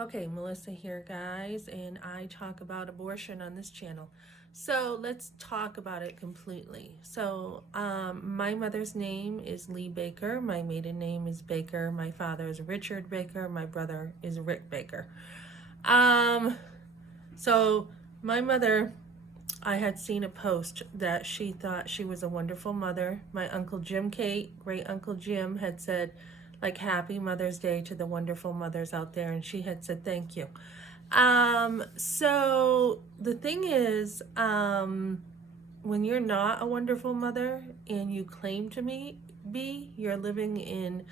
Okay, Melissa here, guys, and I talk about abortion on this channel. So let's talk about it completely. My mother's name is Lee Baker. My maiden name is Baker. My father is Richard Baker. My brother is Rick Baker. Um, so my mother, I had seen a post that she thought she was a wonderful mother. My Uncle Jim Cate, great Uncle Jim, had said, like, Happy Mother's Day to the wonderful mothers out there, and she had said thank you. So the thing is, when you're not a wonderful mother and you claim to be, you're living in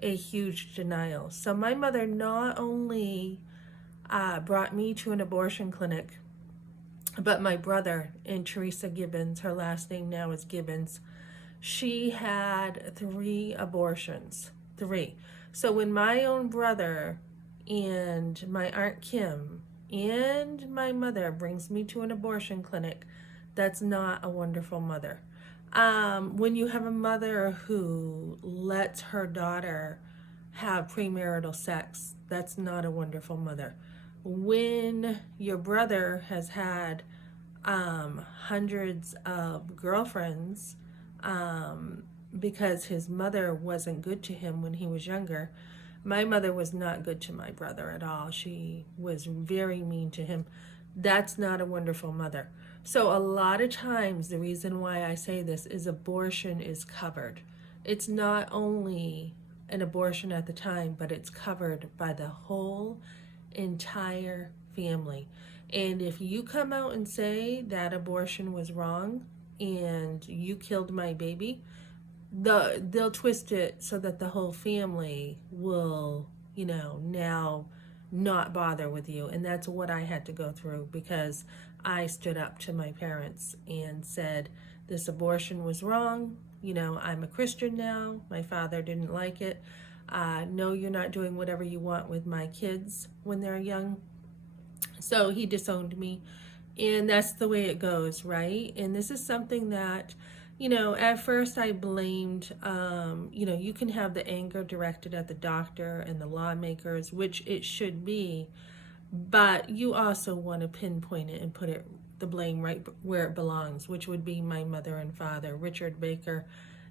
a huge denial. So my mother not only brought me to an abortion clinic, but my brother and Teresa Gibbons, her last name now is Gibbons, she had 3 abortions. 3. So when my own brother and my Aunt Kim and my mother brings me to an abortion clinic, that's not a wonderful mother. When you have a mother who lets her daughter have premarital sex, that's not a wonderful mother. When your brother has had hundreds of girlfriends because his mother wasn't good to him when he was younger. My mother was not good to my brother at all. She was very mean to him. That's not a wonderful mother. So a lot of times the reason why I say this is abortion is covered. It's not only an abortion at the time, but it's covered by the whole entire family. And if you come out and say that abortion was wrong and you killed my baby, they'll twist it so that the whole family will, now not bother with you. And that's what I had to go through, because I stood up to my parents and said this abortion was wrong. I'm a Christian now. My father didn't like it. No, you're not doing whatever you want with my kids when they're young. So he disowned me. And that's the way it goes, right? And this is something that, at first I blamed, you can have the anger directed at the doctor and the lawmakers, which it should be, but you also want to pinpoint it and put the blame right where it belongs, which would be my mother and father, Richard Baker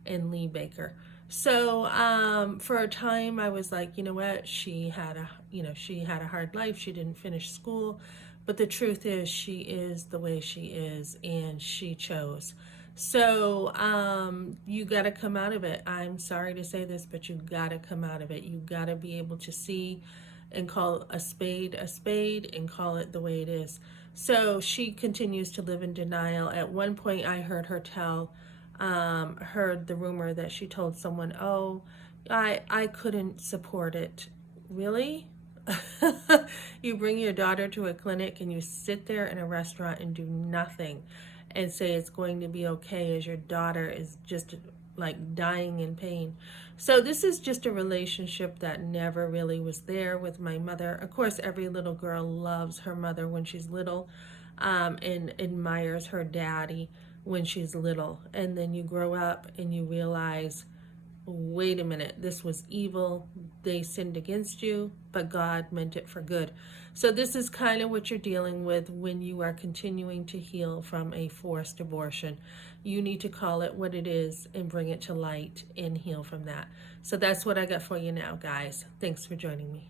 and Lee Baker. So for a time I was like, you know what, she had a hard life. She didn't finish school, but the truth is she is the way she is, and she chose. So you got to come out of it. I'm sorry to say this, but you got to come out of it. You got to be able to see and call a spade and call it the way it is. So she continues to live in denial. At one point I heard her heard the rumor that she told someone, oh, I couldn't support it. Really? You bring your daughter to a clinic and you sit there in a restaurant and do nothing and say it's going to be okay as your daughter is just like dying in pain. So this is just a relationship that never really was there with my mother. Of course, every little girl loves her mother when she's little, and admires her daddy when she's little. And then you grow up and you realize, wait a minute, this was evil. They sinned against you, but God meant it for good. So this is kind of what you're dealing with when you are continuing to heal from a forced abortion. You need to call it what it is and bring it to light and heal from that. So that's what I got for you now, guys. Thanks for joining me.